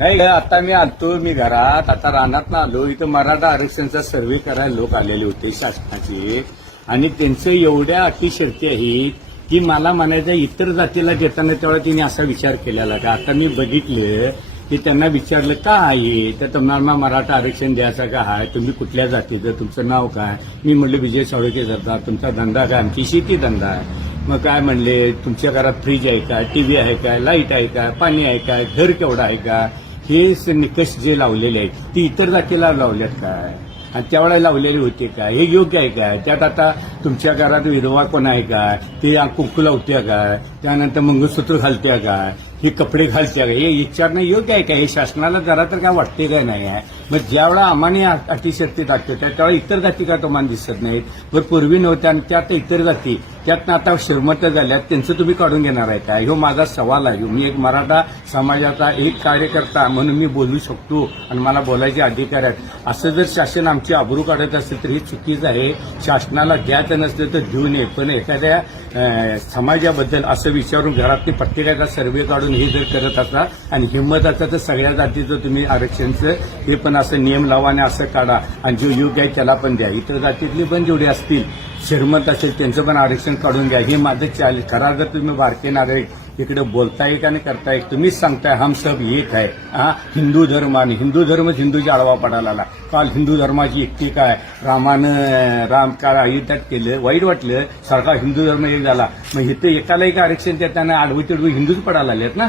नाही आता मी आलतो मी घरात. आता रानात आलो. इथं मराठा आरक्षणचा सर्वे करायला लोक आलेले होते शासनाचे. आणि त्यांचं एवढ्या अटी शर्ती आहेत की मला म्हणायचं इतर जातीला देताना तेवढा तिने असा विचार केलेला का? आता मी बघितलं की त्यांना विचारलं का आहे? तर तुम्हाला मराठा आरक्षण द्यायचं का आहे. तुम्ही कुठल्या जातीचं? तुमचं नाव काय? मी म्हणलं विजय सावळके सरदार. तुमचा धंदा काय? आमची शेती धंदा आहे. मग काय म्हणले तुमच्या घरात फ्रीज आहे का? टीव्ही आहे का? लाइट आहे का? पाणी आहे का? घर केवढं आहे का? हे स- निकष जे लावलेले आहेत ती इतर जातीला लावल्यात काय? आणि त्यावेळेला लावलेले होते काय? हे योग्य आहे काय? त्यात आता तुमच्या घरात विधवा कोण आहे काय? ते कुंकू लावत्या काय? त्यानंतर मंगळसूत्र घालत्या काय? हे कपडे घालते काय हे विचारणं योग्य आहे का? हे शासनाला जरा तर काय वाटते काय नाही आहे. मग ज्यावेळा आम्हाने अतिशक्ती दाखवत आहे त्यावेळा इतर जाती का तुम्हाला दिसत नाहीत. बरं पूर्वी नव्हत्या आणि त्यात इतर जाती. त्यातनं आता श्रीमंत झाल्यात त्यांचं तुम्ही काढून घेणार आहे का ह्यो माझा सवाल आहे. मी एक मराठा समाजाचा एक कार्यकर्ता म्हणून मी बोलू शकतो आणि मला बोलायचे अधिकार आहेत. असं जर शासन आमची आबरू काढत असेल तर हे चुकीचं आहे. शासनाला द्यायचं नसलं तर देऊ नये. पण एखाद्या समाजाबद्दल असं विचारून घरातली प्रत्येकाचा सर्वे काढून हे जर करत असा आणि हिंमत असा तर सगळ्या जातीचं तुम्ही आरक्षणचं हे पण असं नियम लावा आणि असं काढा आणि जो योग्य आहे त्याला पण द्या. इतर जातीतली पण जेवढे असतील श्रीमंत असेल त्यांचं पण आरक्षण काढून घ्या. हे माझं चालेल खरा जर तुम्ही भारतीय नागरिक इकडे बोलताय का नाही करताय? तुम्हीच सांगताय हम सब एक आहे हा हिंदू धर्म आणि हिंदू धर्मच हिंदूच्या आळवा पडायला आला. काल हिंदू धर्माची एकटी काय? रामानं राम काळ अयोध्यात केलं? वाईट वाटलं. सारखा हिंदू धर्म एक झाला. मग इथे एकाला एक आरक्षण देताना आडवी तिडवी हिंदूच पडायला लागलेत ना?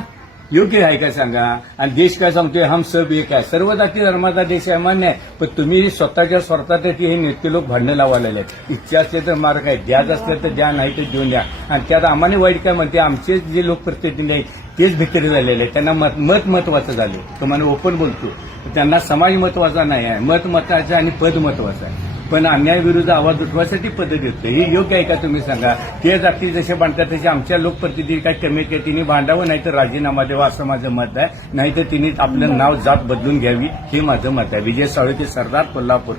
योग्य आहे का सांगा? आणि देश काय सांगतोय? हम सब एक आहे. सर्व जाती धर्माचा देश आहे मान्य आहे. पण तुम्ही स्वतःच्या स्वार्थासाठी हे नेते लोक भांडणं लावायला आहेत. इच्छा असले तर मार्ग आहे. द्याच असलं तर द्या नाही तर देऊन द्या. आणि त्यात आम्हाला वाईट काय म्हणते? आमचे जे लोकप्रतिनिधी आहेत तेच भिकारी झालेले आहेत. त्यांना मत मत महत्वाचं झालं. तुम्हाला ओपन बोलतो. त्यांना समाज महत्त्वाचा नाही आहे. मत महत्वाचं आणि पद महत्वाचं आहे. पण अन्यायाविरुद्ध आवाज उठवायसाठी पद्धत येते. हे योग्य आहे का तुम्ही सांगा? ते जाती जसे बांधतात तसे आमच्या लोकप्रतिनिधी काय कमी आहे तिने भांडावं नाही तर राजीनामा द्यावा असं माझं मत आहे. नाही तर तिने आपलं नाव जात बदलून घ्यावी हे माझं मत आहे. विजय साळुके सरदार कोल्हापूर.